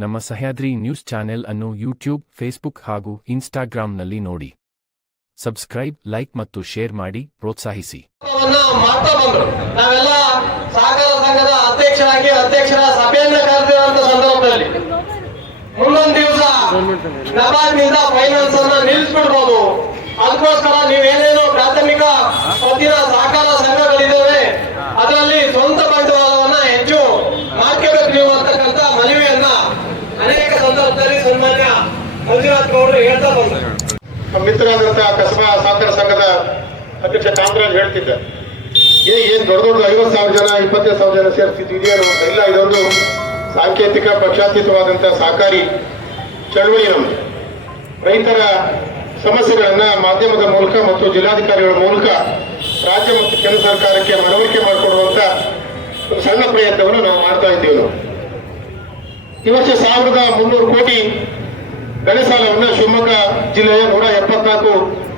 ನಮ್ಮ Sahyadri news channel ಅನ್ನು YouTube, Facebook ಹಾಗೂ ಇನ್ಸ್ಟಾಗ್ರಾಂನಲ್ಲಿ ನೋಡಿ. ಸಬ್ಸ್ಕ್ರೈಬ್, ಲೈಕ್ ಮತ್ತು ಶೇರ್ ಮಾಡಿ ಪ್ರೋತ್ಸಾಹಿಸಿ. ನಾವೆಲ್ಲ ಸಹಕಾರ ಸಂಘದ ಅಧ್ಯಕ್ಷರಾಗಿ ಅಧ್ಯಕ್ಷರ ಸಭೆಯನ್ನ ಕರೆದಿರುವಂತ ಸಂದರ್ಭದಲ್ಲಿ ಮುಂದೊಂದು ದಿವಸ ನಬಾರ್ಡ್ನಿಂದ ಫೈನಾನ್ಸ್ ಅನ್ನ ನಿಲ್ಲಿಸ್ಬಿಡ್ಬೋದು. ಅದಕ್ಕೋಸ್ಕರ ನೀವೇನೇನು ಪ್ರಾಥಮಿಕ ನಮ್ಮ ಮಿತ್ರರಾದಂತಹ ಕಸಬಾ ಸಹಕಾರ ಸಂಘದ ಅಧ್ಯಕ್ಷ ಕಾಮರಾಜ್ ಹೇಳ್ತಿದ್ದ. ಏ, ಏನ್ ದೊಡ್ಡ ದೊಡ್ಡ ಐವತ್ತು ಸಾವಿರ ಜನ, ಇಪ್ಪತ್ತೈದು ಸಾವಿರ ಜನ ಸೇರ್ತಿದ್ದು ಇದೆಯೇನು ಅಂತ ಇಲ್ಲ ಇದೊಂದು ಸಾಂಕೇತಿಕ ಪಕ್ಷಾತೀತವಾದಂತಹ ಸಹಕಾರಿ ಚಳವಳಿ ನಮ್ದು. ರೈತರ ಸಮಸ್ಯೆಗಳನ್ನ ಮಾಧ್ಯಮದ ಮೂಲಕ ಮತ್ತು ಜಿಲ್ಲಾಧಿಕಾರಿಗಳ ಮೂಲಕ ರಾಜ್ಯ ಮತ್ತು ಕೇಂದ್ರ ಸರ್ಕಾರಕ್ಕೆ ಮನವರಿಕೆ ಮಾಡಿಕೊಡುವಂತ ಸಣ್ಣ ಪ್ರಯತ್ನವನ್ನು ನಾವು ಮಾಡ್ತಾ ಇದ್ದೀವಿ. ಈ ವರ್ಷ ಸಾವಿರದ ಮುನ್ನೂರು ಕೋಟಿ ಬೆಳೆ ಸಾಲವನ್ನು ಶಿವಮೊಗ್ಗ ಜಿಲ್ಲೆಯ ನೂರ ಎಪ್ಪತ್ನಾಲ್ಕು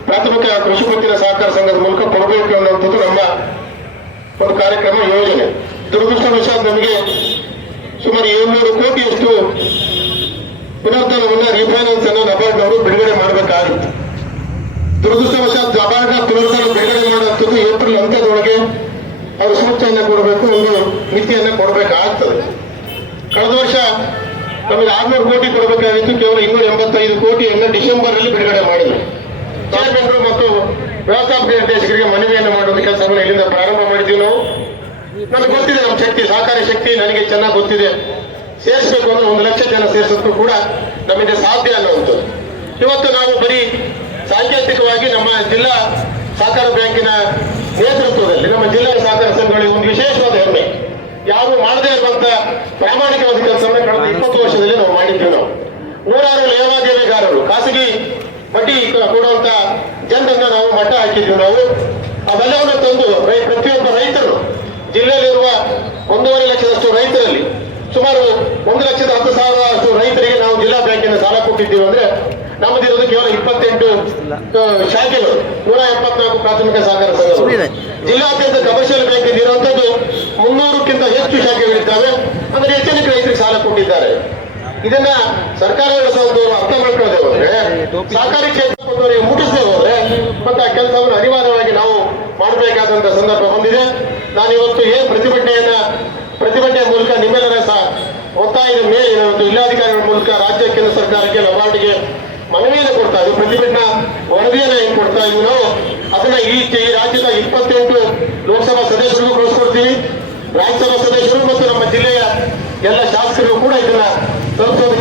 ಪ್ರಾಥಮಿಕ ಕೃಷಿ ಪತ್ತಿನ ಸಹಕಾರ ಸಂಘದ ಮೂಲಕ ಕೊಡಬೇಕು ಅನ್ನುವಂಥದ್ದು ನಮ್ಮ ಒಂದು ಕಾರ್ಯಕ್ರಮ, ಯೋಜನೆ. ದುರದೃಷ್ಟವಶಾತ್ ನಮಗೆ ಸುಮಾರು ಏಳ್ನೂರು ಕೋಟಿಯಷ್ಟು ಪುನರ್ಧನವನ್ನು ರೀಫೈನಾನ್ಸ್ ಅನ್ನು ನಬಾರ್ಡ್ನವರು ಬಿಡುಗಡೆ ಮಾಡಬೇಕಾಗಿತ್ತು. ದುರದೃಷ್ಟವಶಾತ್ ನಬಾರ್ಡ್ನ ಪುನರ್ಧನ ಬಿಡುಗಡೆ ಮಾಡುವಂಥದ್ದು ಏಪ್ರಿಲ್ ಅಂತ್ಯದೊಳಗೆ ಅವರು ಸೂಚನೆಯನ್ನು ಕೊಡಬೇಕು, ಒಂದು ಮಿತಿಯನ್ನು ಕೊಡಬೇಕಾಗ್ತದೆ. ಕಳೆದ ವರ್ಷ ನಮಗೆ ಆರ್ನೂರು ಕೋಟಿ ಕೊಡಬೇಕಾಗಿತ್ತು, ಕೇವಲ ಇನ್ನೂರ ಎಂಬತ್ತೈದು ಕೋಟಿಯನ್ನು ಡಿಸೆಂಬರ್ ಅಲ್ಲಿ ಬಿಡುಗಡೆ ಮಾಡಿದ್ರು. ಕಾರ್ಮಿಕರು ಮತ್ತು ವ್ಯವಸ್ಥಾಪಕ ನಿರ್ದೇಶಕರಿಗೆ ಮನವಿಯನ್ನು ಮಾಡುವ ಕೆಲಸವನ್ನು ಇಲ್ಲಿಂದ ಪ್ರಾರಂಭ ಮಾಡಿದ್ವಿ ನಾವು. ನನಗೆ ಗೊತ್ತಿದೆ ನಮ್ಮ ಶಕ್ತಿ, ಸಹಕಾರಿ ಶಕ್ತಿ ನನಗೆ ಚೆನ್ನಾಗಿ ಗೊತ್ತಿದೆ. ಸೇರಿಸಬೇಕು ಅಂದ್ರೆ ಒಂದು ಲಕ್ಷ ಜನ ಸೇರಿಸೋದು ಕೂಡ ನಮಗೆ ಸಾಧ್ಯ ಅನ್ನುವಂಥದ್ದು. ಇವತ್ತು ನಾವು ಬರೀ ಸಾಂಕೇತಿಕವಾಗಿ ನಮ್ಮ ಜಿಲ್ಲಾ ಸಹಕಾರ ಬ್ಯಾಂಕಿನ ನೇತೃತ್ವದಲ್ಲಿ, ನಮ್ಮ ಜಿಲ್ಲಾ ಸಹಕಾರ ಸಂಘಗಳಿಗೆ ಒಂದು ವಿಶೇಷವಾದ ಯಾರು ಮಾಡದೇ ಇರುವಂತ ಪ್ರಾಮಾಣಿಕವಾದ ಕೆಲಸವನ್ನು ಕಳೆದ ಇಪ್ಪತ್ತು ವರ್ಷದಲ್ಲಿ ನಾವು ಮಾಡಿದ್ವಿ ನಾವು. ನೂರಾರು ಲೇವಾದೇವಿಗಾರರು ಖಾಸಗಿ ಬಡ್ಡಿ ಕೊಡುವಂತ ಜನರನ್ನ ನಾವು ಮಟ್ಟ ಹಾಕಿದ್ವಿ ನಾವು. ಅವೆಲ್ಲವನ್ನು ತಂದು ಪ್ರತಿಯೊಬ್ಬ ರೈತರು, ಜಿಲ್ಲೆಯಲ್ಲಿರುವ ಒಂದೂವರೆ ಲಕ್ಷದಷ್ಟು ರೈತರಲ್ಲಿ, ಸುಮಾರು ಒಂದು ಲಕ್ಷದ ಹತ್ತು ಸಾವಿರಷ್ಟು ರೈತರಿಗೆ ನಾವು ಜಿಲ್ಲಾ ಬ್ಯಾಂಕಿನ ಸಾಲ ಕೊಟ್ಟಿದ್ದೀವಿ ಅಂದ್ರೆ ನಮ್ಮದಿರೋದು ಕೇವಲ ಇಪ್ಪತ್ತೆಂಟು ಶಾಖೆಗಳು, ನೂರ ಎಪ್ಪತ್ನಾಲ್ಕು ಪ್ರಾಥಮಿಕ ಸಹಕಾರ ಸಂಘಗಳು. ಜಿಲ್ಲಾದ್ಯಂತ ಕಮರ್ಷಿಯಲ್ ಬ್ಯಾಂಕ್ ಇರುವಂತದ್ದು ಮುನ್ನೂರಕ್ಕಿಂತ ಹೆಚ್ಚು ಶಾಖೆಗಳಿದ್ದಾವೆ. ಅಂದ್ರೆ ಹೆಚ್ಚಿನ ರೈತರಿಗೆ ಸಾಲ ಕೊಟ್ಟಿದ್ದಾರೆ. ಇದನ್ನ ಸರ್ಕಾರ ಅರ್ಥ ಮಾಡ್ಕೊಳ್ಳದೆ ಹೋದ್ರೆ ಸಹಕಾರಿ ಕ್ಷೇತ್ರ ಬಂದವರಿಗೆ ಮುಟ್ಟಿಸದೆ ಹೋದ್ರೆ ಮತ್ತೆ ಆ ಕೆಲಸವನ್ನು ಅನಿವಾರ್ಯವಾಗಿ ನಾವು ಮಾಡಬೇಕಾದಂತ ಸಂದರ್ಭ ಬಂದಿದೆ. ನಾನು ಇವತ್ತು ಏನ್ ಪ್ರತಿಭಟನೆಯನ್ನ ಪ್ರತಿಭಟನೆಯ ಮೂಲಕ ನಿಮ್ಮೆಲ್ಲರ ಸಹ ಒತ್ತಾಯದ ಮೇಲೆ ಇವತ್ತು ಜಿಲ್ಲಾಧಿಕಾರಿಗಳ ಮೂಲಕ ರಾಜ್ಯ ಕೇಂದ್ರ ಸರ್ಕಾರಕ್ಕೆ ಲವಾರ್ಡ್ಗೆ ಮನವಿಯನ್ನು ಕೊಡ್ತಾ ಇದ್ದೀವಿ ಪ್ರತಿಭಟನಾ ವರದಿಯನ್ನ ಏನ್ ಕೊಡ್ತಾ ಇದ್ದೀವಿ ನಾವು ಅದನ್ನ ರಾಜ್ಯಸಭಾ ಸದಸ್ಯರು ಮತ್ತು ನಮ್ಮ ಜಿಲ್ಲೆಯ ಎಲ್ಲ ಶಾಸಕರು ಕೂಡ ಇದನ್ನ ತಲುಪಿಸೋದು